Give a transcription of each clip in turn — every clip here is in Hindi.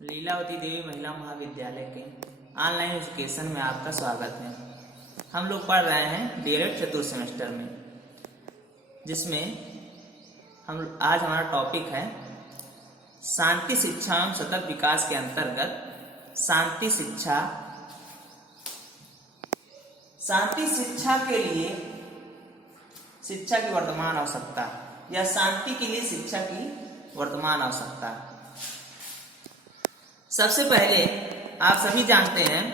लीलावती देवी महिला महाविद्यालय के ऑनलाइन एजुकेशन में आपका स्वागत है। हम लोग पढ़ रहे हैं डीएलएड चतुर्थ सेमेस्टर में, जिसमें आज हमारा टॉपिक है शांति शिक्षा एवं सतत विकास के अंतर्गत शांति शिक्षा के लिए शिक्षा की वर्तमान आवश्यकता या शांति के लिए शिक्षा की वर्तमान आवश्यकता। सबसे पहले आप सभी जानते हैं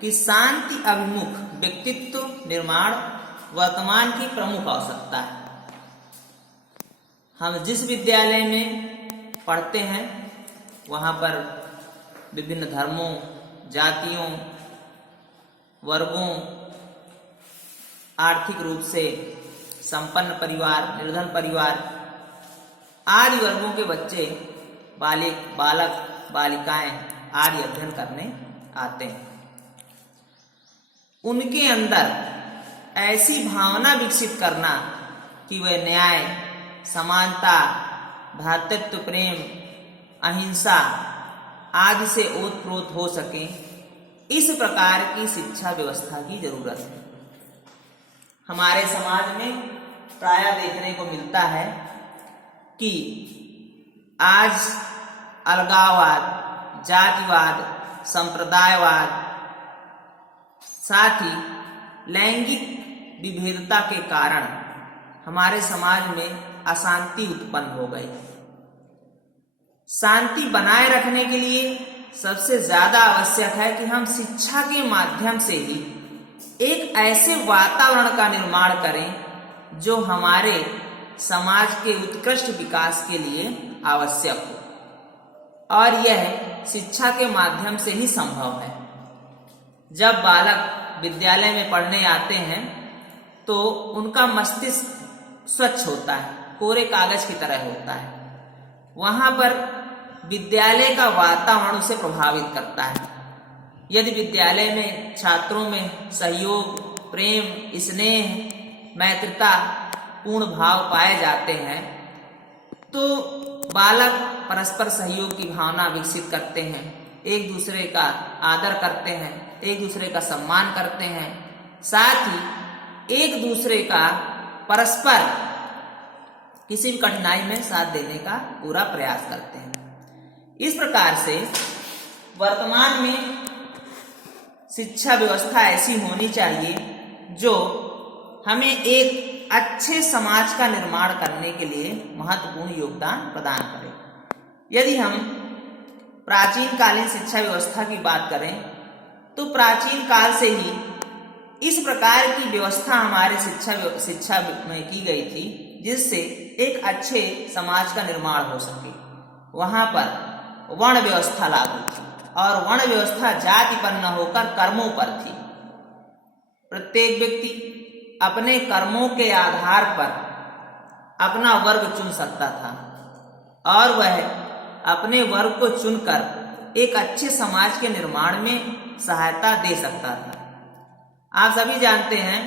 कि शांति अभिमुख व्यक्तित्व निर्माण वर्तमान की प्रमुख आवश्यकता है। हम जिस विद्यालय में पढ़ते हैं वहाँ पर विभिन्न धर्मों, जातियों, वर्गों, आर्थिक रूप से संपन्न परिवार, निर्धन परिवार आदि वर्गों के बच्चे, बालक बालिकाएं आदि अध्ययन करने आते हैं। उनके अंदर ऐसी भावना विकसित करना कि वह न्याय, समानता, भ्रातृत्व प्रेम, अहिंसा आदि से ओतप्रोत हो सके, इस प्रकार की शिक्षा व्यवस्था की जरूरत है। हमारे समाज में प्रायः देखने को मिलता है कि आज अलगाववाद, जातिवाद, संप्रदायवाद, साथ ही लैंगिक विभेदता के कारण हमारे समाज में अशांति उत्पन्न हो गई। शांति बनाए रखने के लिए सबसे ज्यादा आवश्यक है कि हम शिक्षा के माध्यम से ही एक ऐसे वातावरण का निर्माण करें जो हमारे समाज के उत्कृष्ट विकास के लिए आवश्यक हो, और यह शिक्षा के माध्यम से ही संभव है। जब बालक विद्यालय में पढ़ने आते हैं तो उनका मस्तिष्क स्वच्छ होता है, कोरे कागज की तरह होता है। वहां पर विद्यालय का वातावरण उसे प्रभावित करता है। यदि विद्यालय में छात्रों में सहयोग, प्रेम, स्नेह, मैत्रीता पूर्ण भाव पाए जाते हैं तो बालक परस्पर सहयोग की भावना विकसित करते हैं, एक दूसरे का आदर करते हैं, एक दूसरे का सम्मान करते हैं, साथ ही एक दूसरे का परस्पर किसी भी कठिनाई में साथ देने का पूरा प्रयास करते हैं। इस प्रकार से वर्तमान में शिक्षा व्यवस्था ऐसी होनी चाहिए जो हमें एक अच्छे समाज का निर्माण करने के लिए महत्वपूर्ण योगदान प्रदान करे। यदि हम प्राचीन कालीन शिक्षा व्यवस्था की बात करें तो प्राचीन काल से ही इस प्रकार की व्यवस्था हमारे शिक्षा में की गई थी जिससे एक अच्छे समाज का निर्माण हो सके। वहां पर वर्ण व्यवस्था लागू थी और वर्ण व्यवस्था जाति पर न होकर कर्मों पर थी। प्रत्येक व्यक्ति अपने कर्मों के आधार पर अपना वर्ग चुन सकता था और वह अपने वर्ग को चुनकर एक अच्छे समाज के निर्माण में सहायता दे सकता था। आप सभी जानते हैं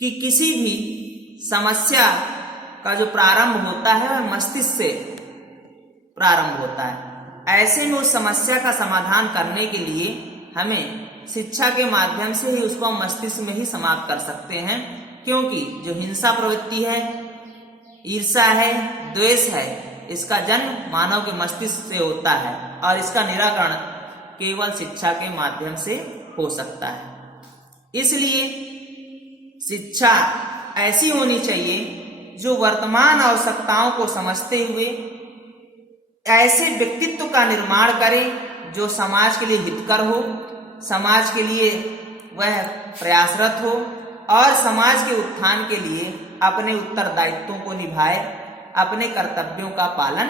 कि किसी भी समस्या का जो प्रारंभ होता है वह मस्तिष्क से प्रारंभ होता है। ऐसे में उस समस्या का समाधान करने के लिए हमें शिक्षा के माध्यम से ही उसको मस्तिष्क में ही समाप्त कर सकते हैं, क्योंकि जो हिंसा प्रवृत्ति है, ईर्ष्या है, द्वेष है, इसका जन्म मानव के मस्तिष्क से होता है और इसका निराकरण केवल शिक्षा के माध्यम से हो सकता है। इसलिए शिक्षा ऐसी होनी चाहिए जो वर्तमान आवश्यकताओं को समझते हुए ऐसे व्यक्तित्व का निर्माण करे जो समाज के लिए हितकर हो, समाज के लिए वह प्रयासरत हो और समाज के उत्थान के लिए अपने उत्तरदायित्वों को निभाए, अपने कर्तव्यों का पालन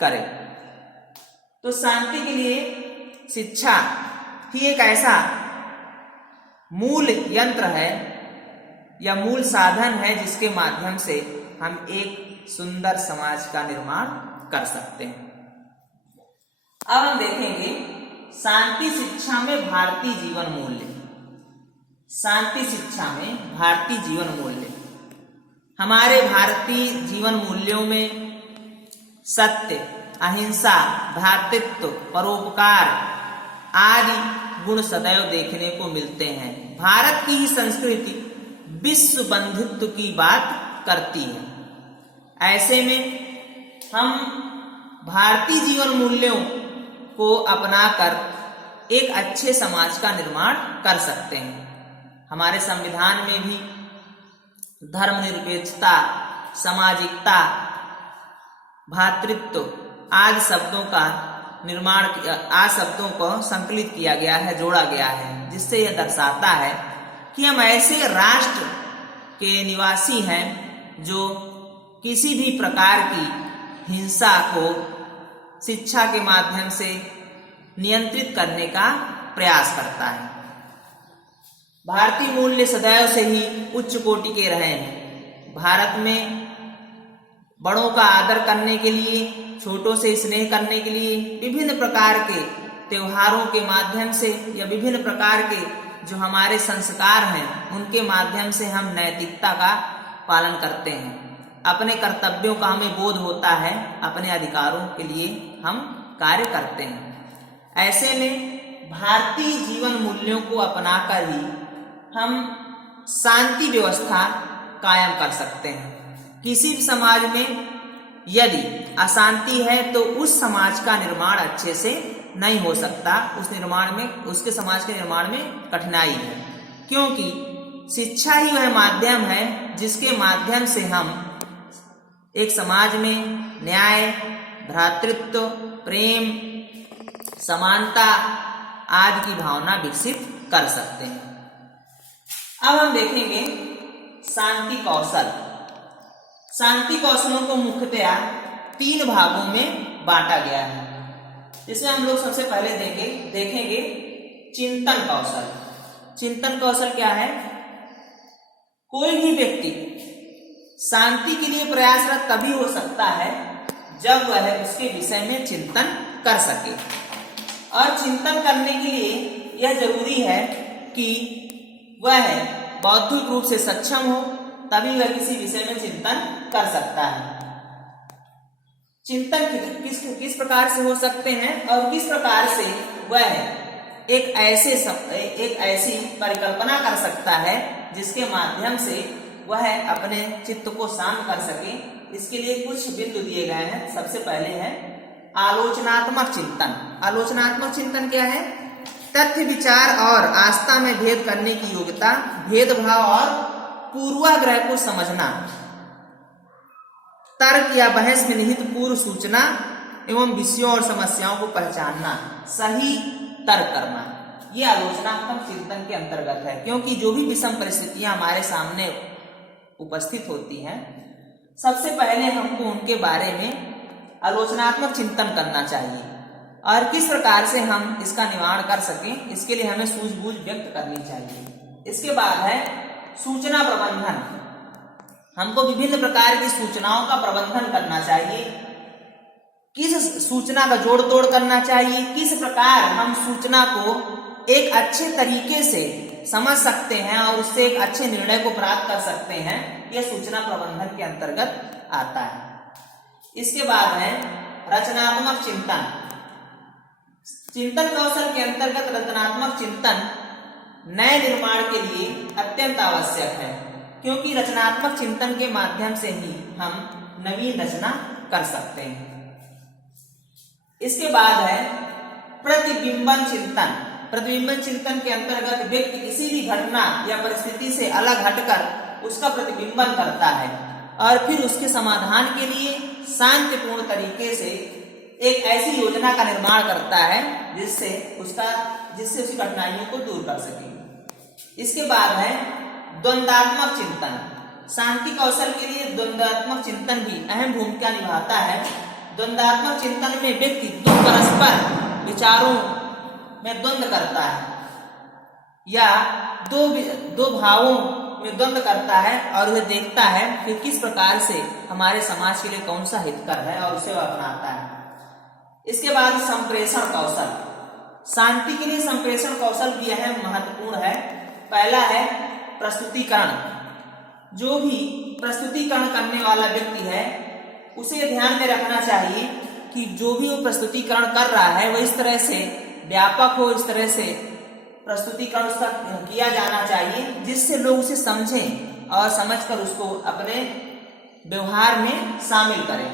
करे। तो शांति के लिए शिक्षा ही एक ऐसा मूल यंत्र है या मूल साधन है जिसके माध्यम से हम एक सुंदर समाज का निर्माण कर सकते हैं। अब हम देखेंगे शांति शिक्षा में भारतीय जीवन मूल्य। शांति शिक्षा में भारतीय जीवन मूल्य। हमारे भारतीय जीवन मूल्यों में सत्य, अहिंसा, भ्रातृत्व, परोपकार आदि गुण सदैव देखने को मिलते हैं। भारत की ही संस्कृति विश्व बंधुत्व की बात करती है। ऐसे में हम भारतीय जीवन मूल्यों को अपनाकर एक अच्छे समाज का निर्माण कर सकते हैं। हमारे संविधान में भी धर्मनिरपेक्षता, सामाजिकता, भ्रातृत्व आदि शब्दों का निर्माण, आदि शब्दों को संकलित किया गया है, जोड़ा गया है, जिससे यह दर्शाता है कि हम ऐसे राष्ट्र के निवासी हैं जो किसी भी प्रकार की हिंसा को शिक्षा के माध्यम से नियंत्रित करने का प्रयास करता है। भारतीय मूल्य सदैव से ही उच्च कोटि के रहे हैं। भारत में बड़ों का आदर करने के लिए, छोटों से स्नेह करने के लिए विभिन्न प्रकार के त्योहारों के माध्यम से या विभिन्न प्रकार के जो हमारे संस्कार हैं उनके माध्यम से हम नैतिकता का पालन करते हैं। अपने कर्तव्यों का हमें बोध होता है, अपने अधिकारों के लिए हम कार्य करते हैं। ऐसे में भारतीय जीवन मूल्यों को अपनाकर ही हम शांति व्यवस्था कायम कर सकते हैं। किसी भी समाज में यदि अशांति है तो उस समाज का निर्माण अच्छे से नहीं हो सकता, उसके समाज के निर्माण में कठिनाई है, क्योंकि शिक्षा ही वह माध्यम है जिसके माध्यम से हम एक समाज में न्याय, भ्रातृत्व, प्रेम, समानता आदि की भावना विकसित कर सकते हैं। अब हम देखेंगे शांति कौशल। शांति कौशलों को मुख्यतया 3 भागों में बांटा गया है। इसमें हम लोग सबसे पहले देखेंगे चिंतन कौशल। चिंतन कौशल क्या है? कोई भी व्यक्ति शांति के लिए प्रयासरत तभी हो सकता है जब वह उसके विषय में चिंतन कर सके, और चिंतन करने के लिए यह जरूरी है कि वह बौद्धिक रूप से सक्षम हो, तभी वह किसी विषय में चिंतन कर सकता है। चिंतन किस प्रकार से हो सकते हैं और किस प्रकार से वह एक ऐसी परिकल्पना कर सकता है जिसके माध्यम से वह अपने चित्त को शांत कर सके। इसके लिए कुछ बिंदु दिए गए हैं। सबसे पहले है आलोचनात्मक चिंतन। आलोचनात्मक चिंतन क्या है? तथ्य, विचार और आस्था में भेद करने की योग्यता, भेदभाव और पूर्वाग्रह को समझना, तर्क या बहस में निहित पूर्व सूचना एवं विषयों और समस्याओं को पहचानना, सही तर्क करना, ये आलोचनात्मक चिंतन के अंतर्गत है। क्योंकि जो भी विषम परिस्थितियां हमारे सामने उपस्थित होती हैं, सबसे पहले हमको उनके बारे में आलोचनात्मक चिंतन करना चाहिए, और किस प्रकार से हम इसका निवारण कर सकें इसके लिए हमें सूझबूझ व्यक्त करनी चाहिए। इसके बाद है सूचना प्रबंधन। हमको विभिन्न प्रकार की सूचनाओं का प्रबंधन करना चाहिए। किस सूचना का जोड़ तोड़ करना चाहिए, किस प्रकार हम सूचना को एक अच्छे तरीके से समझ सकते हैं और उससे एक अच्छे निर्णय को प्राप्त कर सकते हैं, यह सूचना प्रबंधन के अंतर्गत आता है। इसके बाद है रचनात्मक चिंतन। चिंतन कौशल के अंतर्गत रचनात्मक चिंतन नए निर्माण के लिए अत्यंत आवश्यक है, क्योंकि रचनात्मक चिंतन के माध्यम से ही हम नवीन रचना कर सकते हैं। इसके बाद है प्रतिबिंबन चिंतन। प्रतिबिंबन चिंतन के अंतर्गत व्यक्ति किसी भी घटना या परिस्थिति से अलग हटकर उसका प्रतिबिंबन करता है और फिर उसके समाधान के लिए शांतिपूर्ण तरीके से एक ऐसी योजना का निर्माण करता है जिससे उसकी कठिनाइयों को दूर कर सके। इसके बाद है द्वंद्वात्मक चिंतन। शांति कौशल के लिए द्वंद्वात्मक चिंतन भी अहम भूमिका निभाता है। द्वंद्वात्मक चिंतन में व्यक्ति दो परस्पर विचारों में द्वंद्व करता है या दो भावों में द्वंद्व करता है और वह देखता है कि किस प्रकार से हमारे समाज के लिए कौन सा हितकर है और उसे वह अपनाता है। इसके बाद संप्रेषण कौशल। शांति के लिए संप्रेषण कौशल भी अहम महत्वपूर्ण है। पहला है प्रस्तुतिकरण। जो भी प्रस्तुतिकरण करने वाला व्यक्ति है उसे ध्यान में रखना चाहिए कि जो भी वो प्रस्तुतिकरण कर रहा है वो इस तरह से व्यापक हो, इस तरह से प्रस्तुतिकरण उसका किया जाना चाहिए जिससे लोग उसे समझें और समझकर उसको अपने व्यवहार में शामिल करें।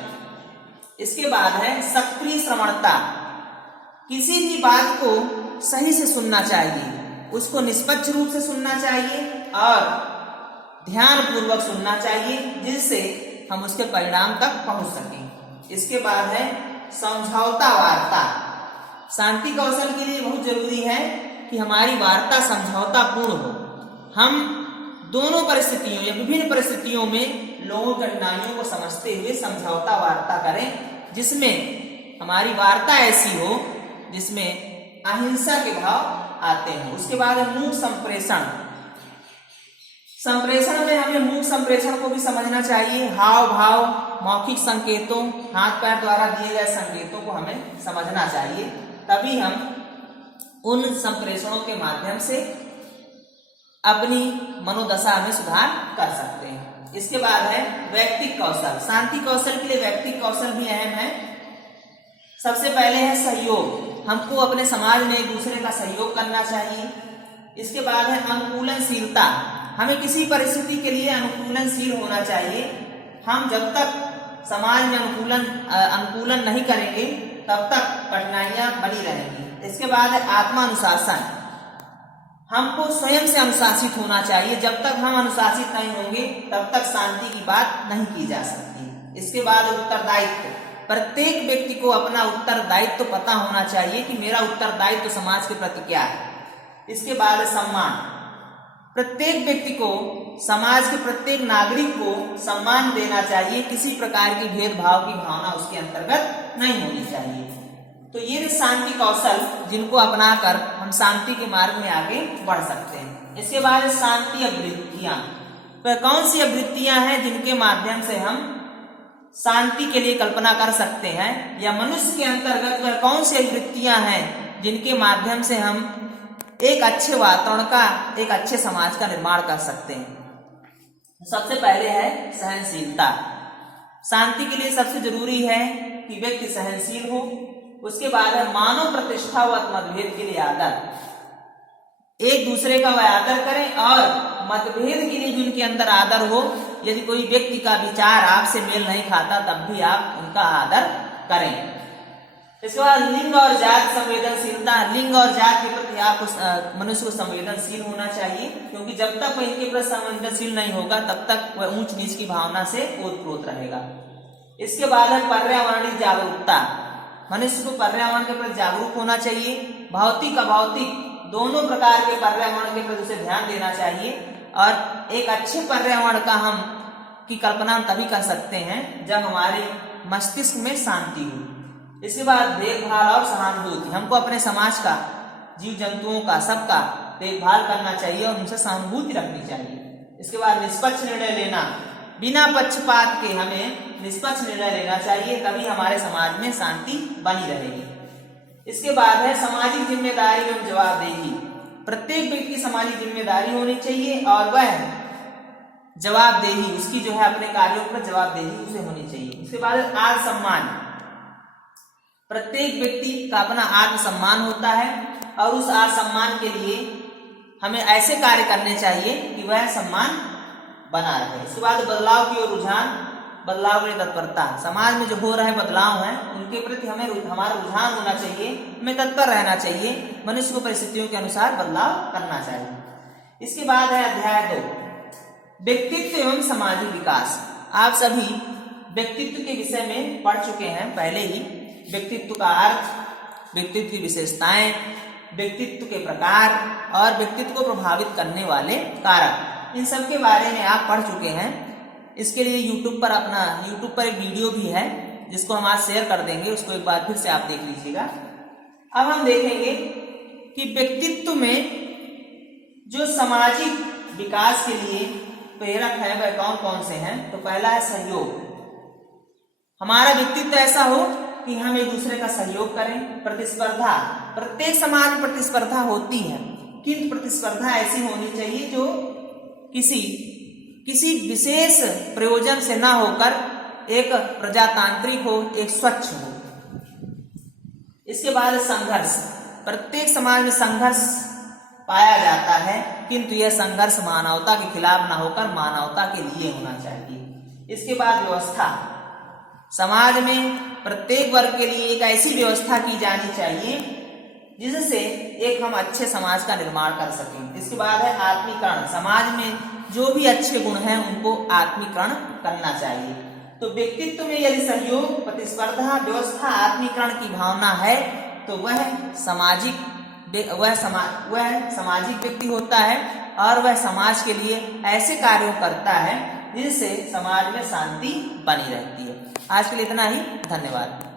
इसके बाद है सक्रिय श्रवणता। किसी भी बात को सही से सुनना चाहिए, उसको निष्पक्ष रूप से सुनना चाहिए और ध्यान पूर्वक सुनना चाहिए जिससे हम उसके परिणाम तक पहुंच सकें। इसके बाद है समझौता वार्ता। शांति कौशल के लिए बहुत जरूरी है कि हमारी वार्ता समझौता पूर्ण हो। हम दोनों परिस्थितियों या विभिन्न परिस्थितियों में लोगों की कठिनाइयों को समझते हुए समझौता वार्ता करें जिसमें हमारी वार्ता ऐसी हो जिसमें अहिंसा के भाव आते हैं। उसके बाद है मूक संप्रेषण। संप्रेषण में हमें मूक संप्रेषण को भी समझना चाहिए। हाव भाव, मौखिक संकेतों, हाथ पैर द्वारा दिए गए संकेतों को हमें समझना चाहिए, तभी हम उन संप्रेषणों के माध्यम से अपनी मनोदशा में सुधार कर सकते हैं। इसके बाद है व्यक्तिक कौशल। शांति कौशल के लिए व्यक्तिक कौशल भी अहम है। सबसे पहले है सहयोग। हमको अपने समाज में एक दूसरे का सहयोग करना चाहिए। इसके बाद है अनुकूलनशीलता। हमें किसी परिस्थिति के लिए अनुकूलनशील होना चाहिए। हम जब तक समाज में अनुकूलन नहीं करेंगे तब तक कठिनाइयां बनी रहेंगी। इसके बाद है आत्मानुशासन। हमको स्वयं से अनुशासित होना चाहिए। जब तक हम अनुशासित नहीं होंगे तब तक शांति की बात नहीं की जा सकती। इसके बाद उत्तरदायित्व। प्रत्येक व्यक्ति को अपना उत्तरदायित्व पता होना चाहिए कि मेरा उत्तरदायित्व समाज के प्रति क्या है। इसके बाद सम्मान। प्रत्येक व्यक्ति को, समाज के प्रत्येक नागरिक को सम्मान देना चाहिए। किसी प्रकार की भेदभाव की भावना उसके अंतर्गत नहीं होनी चाहिए। तो ये शांति कौशल जिनको अपनाकर हम शांति के मार्ग में आगे बढ़ सकते हैं। इसके बाद शांति अवृत्तियां। वह कौन सी अवृत्तियां हैं जिनके माध्यम से हम शांति के लिए कल्पना कर सकते हैं, या मनुष्य के अंतर्गत वह कौन सी अवृत्तियां हैं जिनके माध्यम से हम एक अच्छे वातावरण का, एक अच्छे समाज का निर्माण कर सकते हैं। सबसे पहले है सहनशीलता। शांति के लिए सबसे जरूरी है कि व्यक्ति सहनशील हो। उसके बाद है मानव प्रतिष्ठा व मतभेद के लिए आदर। एक दूसरे का वह आदर करें और मतभेद के लिए भी उनके अंदर आदर हो। यदि कोई व्यक्ति का विचार आपसे मेल नहीं खाता तब भी आप उनका आदर करें। इसके बाद लिंग और जात संवेदनशीलता। लिंग और जात के प्रति आप मनुष्य को संवेदनशील होना चाहिए, क्योंकि जब तक वह इनके प्रति संवेदनशील नहीं होगा तब तक वह ऊंच नीच की भावना से ओतप्रोत रहेगा। इसके बाद है पर्यावरणीय जागरूकता। मनुष्य को पर्यावरण के प्रति जागरूक होना चाहिए। भौतिक अभौतिक दोनों प्रकार के पर्यावरण के प्रति उसे ध्यान देना चाहिए, और एक अच्छे पर्यावरण का हम की कल्पना हम तभी कर सकते हैं जब हमारे मस्तिष्क में शांति हो। इसके बाद देखभाल और सहानुभूति। हमको अपने समाज का, जीव जंतुओं का, सबका देखभाल करना चाहिए और उनसे सहानुभूति रखनी चाहिए। इसके बाद निष्पक्ष निर्णय लेना। बिना पक्षपात के हमें निष्पक्ष निर्णय लेना चाहिए, तभी हमारे समाज में शांति बनी रहेगी। इसके बाद है सामाजिक जिम्मेदारी एवं जवाबदेही। प्रत्येक व्यक्ति की सामाजिक जिम्मेदारी होनी चाहिए और वह जवाबदेही, उसकी जो है अपने कार्यों पर जवाबदेही उसे होनी चाहिए। इसके बाद आत्मसम्मान। प्रत्येक व्यक्ति का अपना आत्मसम्मान होता है और उस आत्मसम्मान के लिए हमें ऐसे कार्य करने चाहिए कि वह सम्मान बना रहे। इसके बाद बदलाव की ओर रुझान, बदलाव की तत्परता। समाज में जो हो रहे बदलाव हैं उनके प्रति हमारा रुझान होना चाहिए, हमें तत्पर रहना चाहिए। मनुष्य को परिस्थितियों के अनुसार बदलाव करना चाहिए। इसके बाद है अध्याय 2, व्यक्तित्व एवं सामाजिक विकास। आप सभी व्यक्तित्व के विषय में पढ़ चुके हैं पहले ही। व्यक्तित्व का अर्थ, व्यक्तित्व की विशेषताएं, व्यक्तित्व के प्रकार और व्यक्तित्व को प्रभावित करने वाले कारक, इन सब के बारे में आप पढ़ चुके हैं। इसके लिए यूट्यूब पर एक वीडियो भी है जिसको हम आज शेयर कर देंगे, उसको एक बार फिर से आप देख लीजिएगा। अब हम देखेंगे कि व्यक्तित्व में जो सामाजिक विकास के लिए प्रेरक है वह कौन कौन से हैं। तो पहला है सहयोग। हमारा व्यक्तित्व ऐसा हो कि हम एक दूसरे का सहयोग करें। प्रतिस्पर्धा, प्रत्येक समाज में प्रतिस्पर्धा होती है, किंतु प्रतिस्पर्धा ऐसी होनी चाहिए जो किसी विशेष प्रयोजन से ना होकर एक प्रजातांत्रिक हो, एक स्वच्छ हो। इसके बाद संघर्ष। प्रत्येक समाज में संघर्ष पाया जाता है, किंतु यह संघर्ष मानवता के खिलाफ ना होकर मानवता के लिए होना चाहिए। इसके बाद व्यवस्था। समाज में प्रत्येक वर्ग के लिए एक ऐसी व्यवस्था की जानी चाहिए जिससे एक हम अच्छे समाज का निर्माण कर सकें। इसके बाद है आत्मीकरण। समाज में जो भी अच्छे गुण हैं उनको आत्मीकरण करना चाहिए। तो व्यक्तित्व में यदि सहयोग, प्रतिस्पर्धा, व्यवस्था, आत्मीकरण की भावना है तो वह सामाजिक व्यक्ति होता है और वह समाज के लिए ऐसे कार्यों करता है जिनसे समाज में शांति बनी रहती है। आज के लिए इतना ही। धन्यवाद।